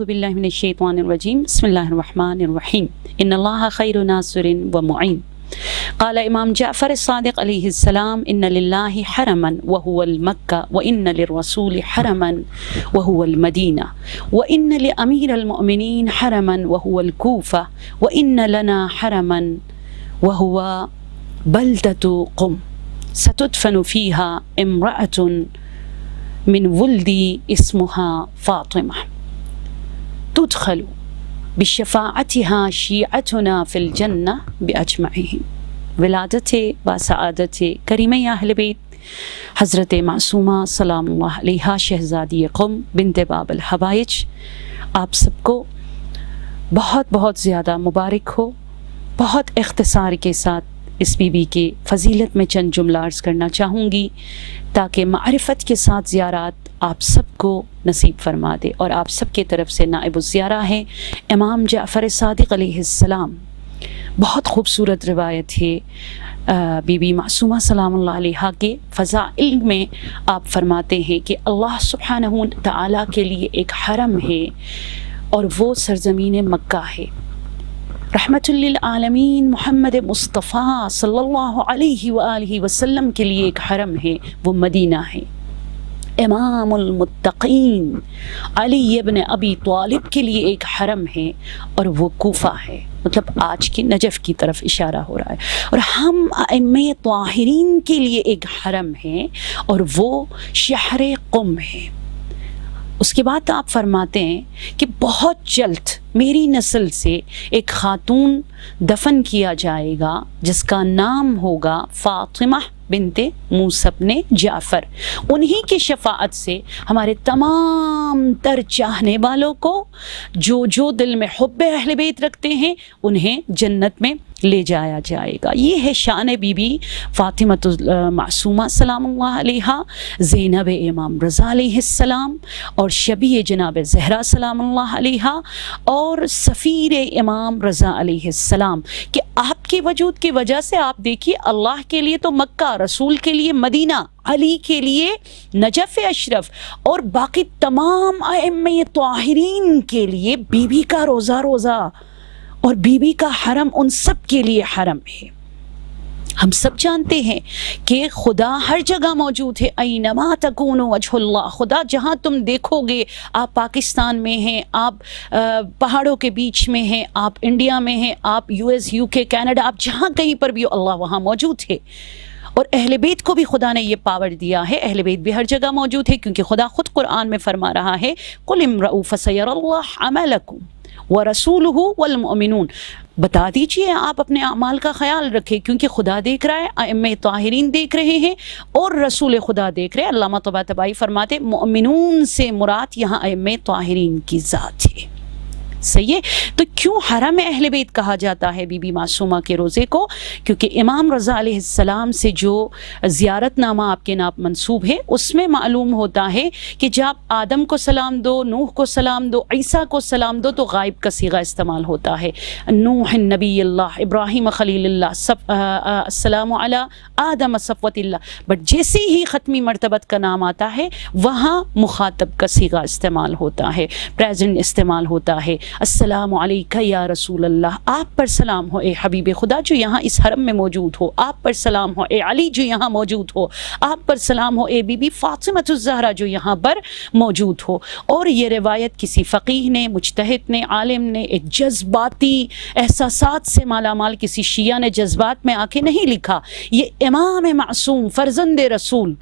أعوذ بالله من الشيطان الرجيم بسم الله الرحمن الرحيم إن الله خير ناصر ومعين قال إمام جعفر الصادق عليه السلام إن لله حرما وهو المكة وإن للرسول حرما وهو المدينة وإن لأمير المؤمنين حرما وهو الكوفة وإن لنا حرما وهو بلدة قم ستدفن فيها امرأة من ولدي اسمها فاطمة تدخل بشفاعتها شیعتنا فی الجنہ باجمعہم. ولادت با سعادت کریمہ اہل بیت حضرت معصومہ سلام اللہ علیہا شہزادی قم بنت باب الحوائج آپ سب کو بہت بہت زیادہ مبارک ہو. بہت اختصار کے ساتھ اس بی بی کے فضیلت میں چند جملہ عرض کرنا چاہوں گی تاکہ معرفت کے ساتھ زیارات آپ سب کو نصیب فرما دے. اور آپ سب کی طرف سے نائب الزیارہ ہے امام جعفر صادق علیہ السلام. بہت خوبصورت روایت ہے بی بی معصومہ سلام اللہ علیہا کے فضائل میں. آپ فرماتے ہیں کہ اللہ سبحانہ تعالیٰ کے لیے ایک حرم ہے اور وہ سرزمین مکہ ہے. رحمت للعالمین محمد مصطفیٰ صلی اللہ علیہ وآلہ وسلم کے لیے ایک حرم ہے، وہ مدینہ ہے. امام المتقین علی ابن ابی طالب کے لیے ایک حرم ہے اور وہ کوفہ ہے، مطلب آج کی نجف کی طرف اشارہ ہو رہا ہے. اور ہم ائمہ طاہرین کے لیے ایک حرم ہے اور وہ شہر قم ہے. اس کے بعد آپ فرماتے ہیں کہ بہت جلد میری نسل سے ایک خاتون دفن کیا جائے گا جس کا نام ہوگا فاطمہ بنت موسیٰ بن جعفر. انہی کی شفاعت سے ہمارے تمام تر چاہنے والوں کو جو دل میں حب اہل بیت رکھتے ہیں انہیں جنت میں لے جایا جائے گا. یہ ہے شان بی بی فاطمہ معصومہ سلام اللہ علیہا، زینب امام رضا علیہ السلام اور شبیہ جناب زہرا سلام اللہ علیہا اور سفیر امام رضا علیہ السلام. کہ آپ کے وجود کی وجہ سے آپ دیکھیے اللہ کے لیے تو مکہ، رسول کے لیے مدینہ، علی کے لیے نجف اشرف اور باقی تمام ائمہ طاہرین کے لیے بی بی کا روزہ اور بی بی کا حرم ان سب کے لیے حرم ہے. ہم سب جانتے ہیں کہ خدا ہر جگہ موجود ہے. اینما تکونوا وجہ اللہ، خدا جہاں تم دیکھو گے، آپ پاکستان میں ہیں، آپ پہاڑوں کے بیچ میں ہیں، آپ انڈیا میں ہیں، آپ یو ایس، یو کے، کینیڈا، آپ جہاں کہیں پر بھی ہو اللہ وہاں موجود ہے. اور اہل بیت کو بھی خدا نے یہ پاور دیا ہے، اہل بیت بھی ہر جگہ موجود ہے کیونکہ خدا خود قرآن میں فرما رہا ہے قل امرؤ فسیر اللہ عملکم وَرَسُولُهُ وَالْمُؤْمِنُونَ. بتا دیجئے آپ اپنے اعمال کا خیال رکھیں کیونکہ خدا دیکھ رہا ہے، ائمہ طاہرین دیکھ رہے ہیں اور رسول خدا دیکھ رہے ہیں. علامہ طباطبائی فرماتے مؤمنون سے مراد یہاں ائمہ طاہرین کی ذات ہے. صحیح ہے. تو کیوں حرم اہل بیت کہا جاتا ہے بی بی معصومہ کے روزے کو؟ کیونکہ امام رضا علیہ السلام سے جو زیارت نامہ آپ کے نام منسوب ہے اس میں معلوم ہوتا ہے کہ جب آدم کو سلام دو، نوح کو سلام دو، عیسیٰ کو سلام دو تو غائب کا صیغہ استعمال ہوتا ہے. نوح نبی اللہ، ابراہیم خلیل اللہ، السلام علی آدم صفوت اللہ. بٹ جیسے ہی ختمی مرتبت کا نام آتا ہے وہاں مخاطب کا صیغہ استعمال ہوتا ہے، پریزنٹ استعمال ہوتا ہے. السلام علیکہ یا رسول اللہ، آپ پر سلام ہو اے حبیب خدا جو یہاں اس حرم میں موجود ہو. آپ پر سلام ہو اے علی جو یہاں موجود ہو. آپ پر سلام ہو اے بی بی فاطمہ الزہرا جو یہاں پر موجود ہو. اور یہ روایت کسی فقیہ نے، مجتہد نے، عالم نے ایک جذباتی احساسات سے مالا مال کسی شیعہ نے جذبات میں آ کے نہیں لکھا. یہ امام معصوم فرزند رسول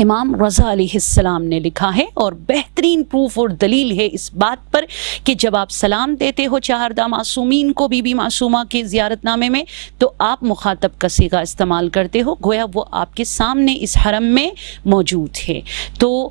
امام رضا علیہ السلام نے لکھا ہے. اور بہترین پروف اور دلیل ہے اس بات پر کہ جب آپ سلام دیتے ہو چہاردہ معصومین کو بی بی معصومہ کے زیارت نامے میں تو آپ مخاطب کا صیغہ استعمال کرتے ہو گویا وہ آپ کے سامنے اس حرم میں موجود ہے. تو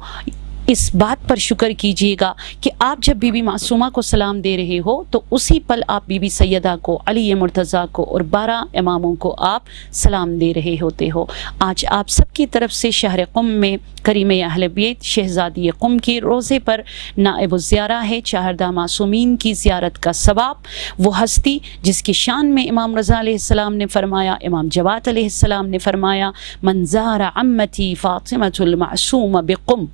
اس بات پر شکر کیجئے گا کہ آپ جب بی بی معصومہ کو سلام دے رہے ہو تو اسی پل آپ بی بی سیدہ کو، علی مرتضیٰ کو اور 12 اماموں کو آپ سلام دے رہے ہوتے ہو. آج آپ سب کی طرف سے شہر قم میں کریمہ اہل بیت شہزادی قم کے روزے پر نائب الزیارہ ہے. چہاردہ معصومین کی زیارت کا ثواب، وہ ہستی جس کی شان میں امام رضا علیہ السلام نے فرمایا، امام جواد علیہ السلام نے فرمایا من زار عمتی فاطمة المعصومہ بقم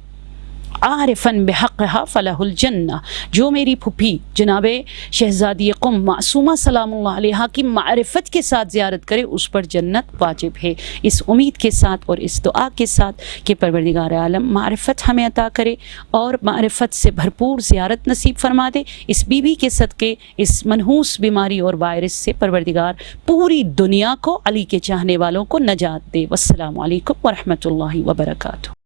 عارفا بحقها فلہ الجنہ، جو میری پھپھی جناب شہزادی قم معصومہ سلام اللہ علیہا کی معرفت کے ساتھ زیارت کرے اس پر جنت واجب ہے۔ اس امید کے ساتھ اور اس دعا کے ساتھ کہ پروردگار عالم معرفت ہمیں عطا کرے اور معرفت سے بھرپور زیارت نصیب فرما دے، اس بی بی کے صدقے اس منحوس بیماری اور وائرس سے پروردگار پوری دنیا کو، علی کے چاہنے والوں کو نجات دے۔ والسلام علیکم ورحمۃ اللہ وبرکاتہ۔